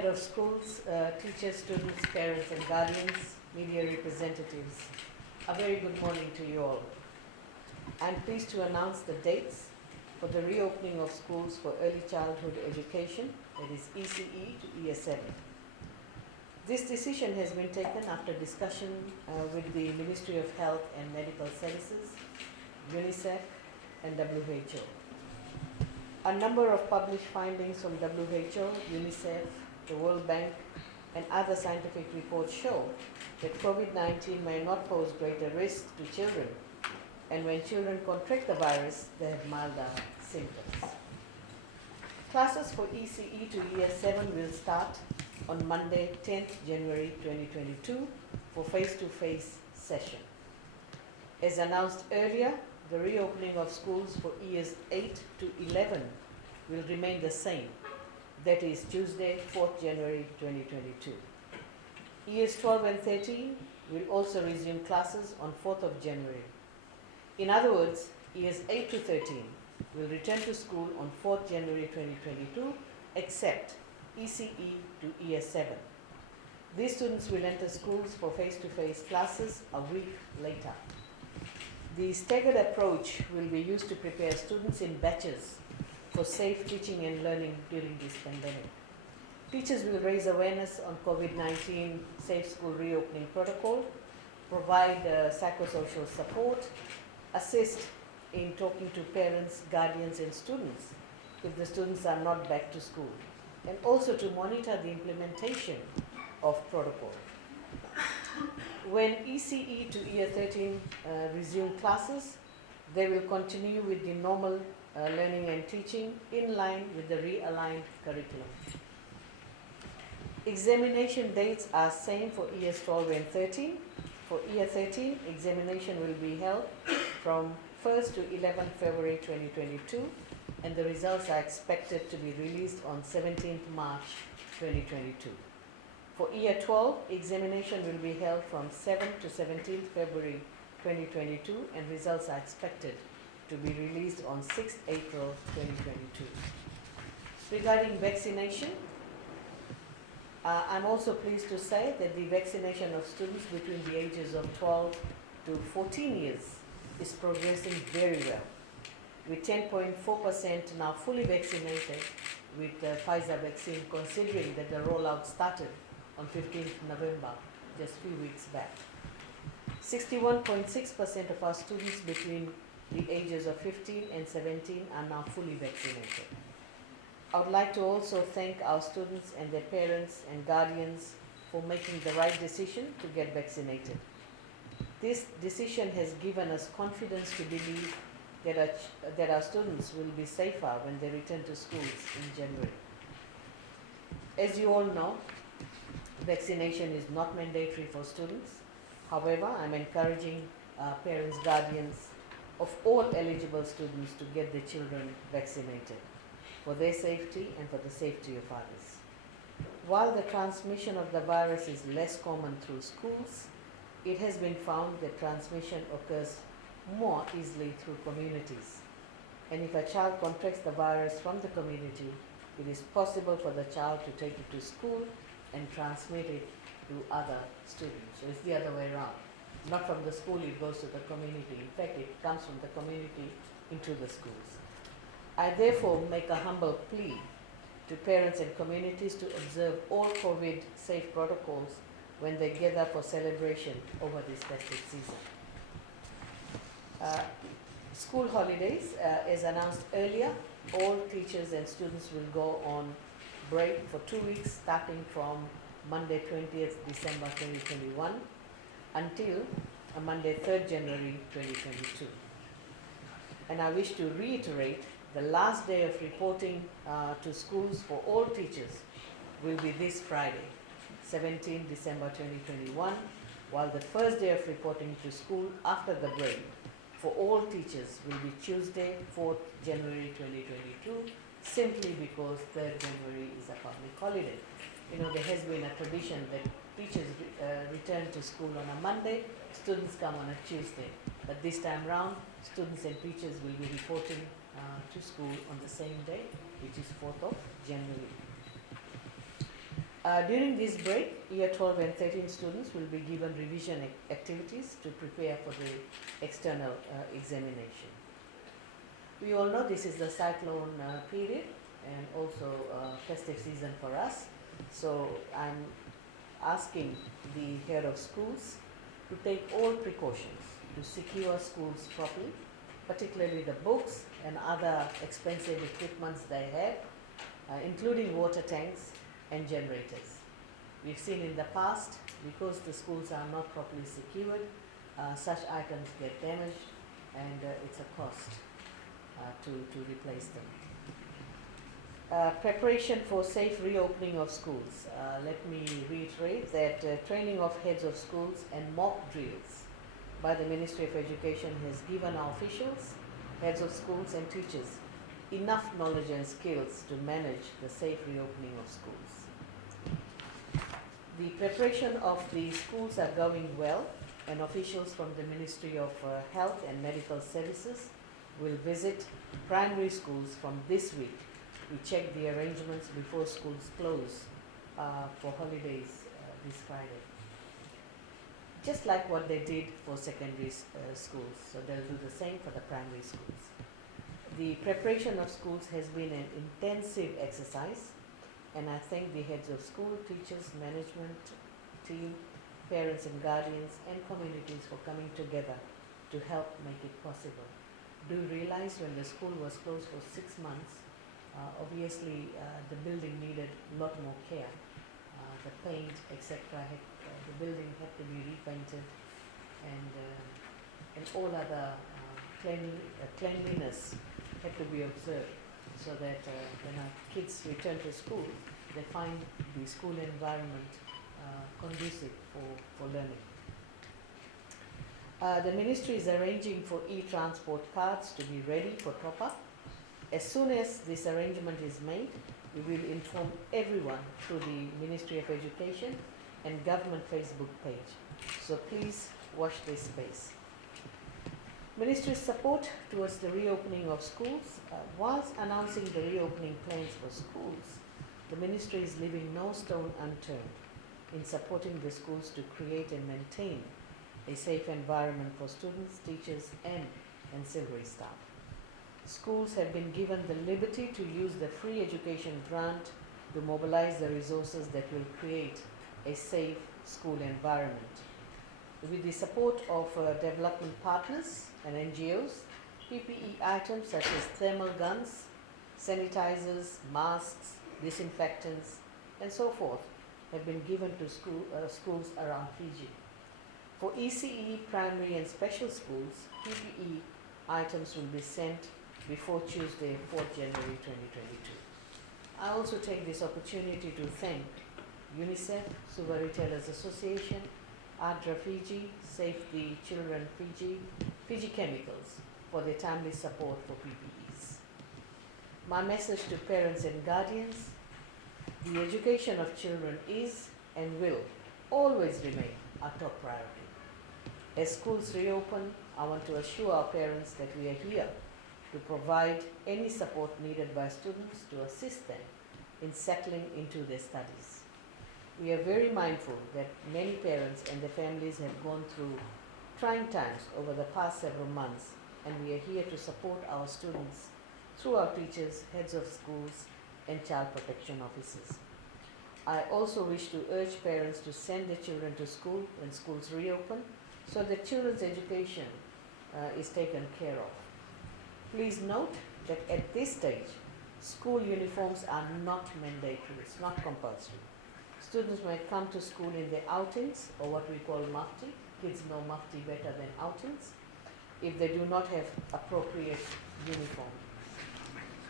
Head of schools, teachers, students, parents and guardians, media representatives, a very good morning to you all. I'm pleased to announce the dates for the reopening of schools for early childhood education, that is ECE to ES7. This decision has been taken after discussion with the Ministry of Health and Medical Services, UNICEF and WHO. A number of published findings from WHO, UNICEF, the World Bank, and other scientific reports show that COVID-19 may not pose greater risk to children, and when children contract the virus, they have milder symptoms. Classes for ECE to ES7 will start on Monday, 10th January 2022 for face-to-face session. As announced earlier, the reopening of schools for ES 8 to 11 will remain the same. That is Tuesday, 4th January 2022. ES 12 and 13 will also resume classes on 4th of January. In other words, ES 8 to 13 will return to school on 4th January 2022, except ECE to ES7. These students will enter schools for face-to-face classes a week later. The staggered approach will be used to prepare students in batches for safe teaching and learning during this pandemic. Teachers will raise awareness on COVID-19 safe school reopening protocol, provide psychosocial support, assist in talking to parents, guardians and students if the students are not back to school, and also to monitor the implementation of protocol. When ECE to ES13 resume classes, they will continue with the normal learning and teaching in line with the realigned curriculum. Examination dates are same for ES 12 and 13. For ES 13, examination will be held from 1st to 11th February 2022, and the results are expected to be released on 17th March 2022. For year 12, examination will be held from 7th to 17th February 2022, and results are expected to be released on 6th April 2022. Regarding vaccination, I'm also pleased to say that the vaccination of students between the ages of 12 to 14 years is progressing very well, with 10.4% now fully vaccinated with the Pfizer vaccine, considering that the rollout started on 15th November, just a few weeks back. 61.6% of our students between the ages of 15 and 17 are now fully vaccinated. I would like to also thank our students and their parents and guardians for making the right decision to get vaccinated. This decision has given us confidence to believe that our students will be safer when they return to schools in January. As you all know, vaccination is not mandatory for students. However, I'm encouraging parents, guardians of all eligible students to get their children vaccinated for their safety and for the safety of others. While the transmission of the virus is less common through schools, it has been found that transmission occurs more easily through communities. And if a child contracts the virus from the community, it is possible for the child to take it to school and transmit it to other students. So it's the other way around. Not from the school, it goes to the community. In fact, it comes from the community into the schools. I therefore make a humble plea to parents and communities to observe all COVID safe protocols when they gather for celebration over this festive season. School holidays, as announced earlier, all teachers and students will go on break for 2 weeks starting from Monday 20th December 2021 until Monday 3rd January 2022. And I wish to reiterate the last day of reporting to schools for all teachers will be this Friday, 17 December 2021, while the first day of reporting to school after the break for all teachers will be Tuesday, 4th January 2022, simply because 3rd January is a public holiday. You know, there has been a tradition that teachers return to school on a Monday, students come on a Tuesday. But this time round, students and teachers will be reporting to school on the same day, which is 4th of January. During this break, Year 12 and 13 students will be given revision activities to prepare for the external examination. We all know this is the cyclone period and also festive season for us. So I'm asking the head of schools to take all precautions to secure schools properly, particularly the books and other expensive equipments they have, including water tanks and generators. We've seen in the past, because the schools are not properly secured, such items get damaged, and it's a cost to replace them. Preparation for safe reopening of schools. Let me reiterate that training of heads of schools and mock drills by the Ministry of Education has given our officials, heads of schools and teachers enough knowledge and skills to manage the safe reopening of schools. The preparation of the schools are going well, and officials from the Ministry of Health and Medical Services will visit primary schools from this week. We check the arrangements before schools close for holidays this Friday. Just like what they did for secondary schools, so they'll do the same for the primary schools. The preparation of schools has been an intensive exercise, and I thank the heads of school, teachers, management team, parents and guardians, and communities for coming together to help make it possible. Do realize when the school was closed for 6 months, obviously the building needed a lot more care. The paint, etc. The building had to be repainted, and all other cleanliness had to be observed, so that when our kids return to school, they find the school environment conducive for learning. The ministry is arranging for e-transport cards to be ready for top-up. As soon as this arrangement is made, we will inform everyone through the Ministry of Education and government Facebook page. So please watch this space. Ministry's support towards the reopening of schools. Whilst announcing the reopening plans for schools, the ministry is leaving no stone unturned in supporting the schools to create and maintain a safe environment for students, teachers, and ancillary staff. Schools have been given the liberty to use the free education grant to mobilize the resources that will create a safe school environment. With the support of development partners and NGOs, PPE items such as thermal guns, sanitizers, masks, disinfectants, and so forth have been given to schools around Fiji. For ECE primary and special schools, PPE items will be sent before Tuesday, 4th January 2022. I also take this opportunity to thank UNICEF, Suva Retailers Association, ADRA Fiji, Save the Children Fiji, Fiji Chemicals for their timely support for PPEs. My message to parents and guardians: the education of children is and will always remain our top priority. As schools reopen, I want to assure our parents that we are here to provide any support needed by students to assist them in settling into their studies. We are very mindful that many parents and their families have gone through trying times over the past several months, and we are here to support our students through our teachers, heads of schools, and child protection officers. I also wish to urge parents to send their children to school when schools reopen, so that children's education is taken care of. Please note that at this stage, school uniforms are not mandatory, it's not compulsory. Students might come to school in their outings, or what we call mufti. Kids know mufti better than outings, if they do not have appropriate uniform.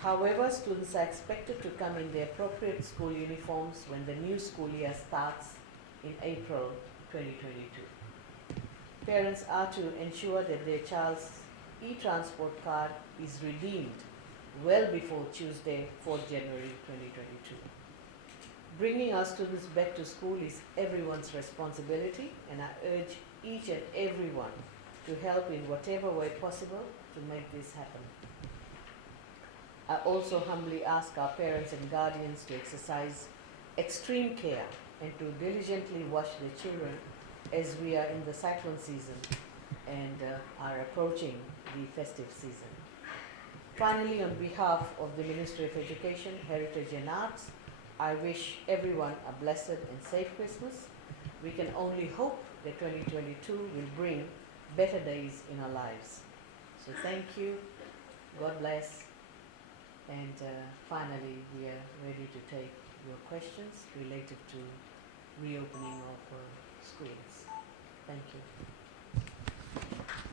However, students are expected to come in the appropriate school uniforms when the new school year starts in April 2022. Parents are to ensure that their child's e-transport card is redeemed well before Tuesday, 4th January 2022. Bringing our students back to school is everyone's responsibility, and I urge each and everyone to help in whatever way possible to make this happen. I also humbly ask our parents and guardians to exercise extreme care and to diligently watch the children as we are in the cyclone season and are approaching the festive season. Finally, on behalf of the Ministry of Education, Heritage and Arts, I wish everyone a blessed and safe Christmas. We can only hope that 2022 will bring better days in our lives. So thank you, God bless, and finally we are ready to take your questions related to reopening of schools. Thank you.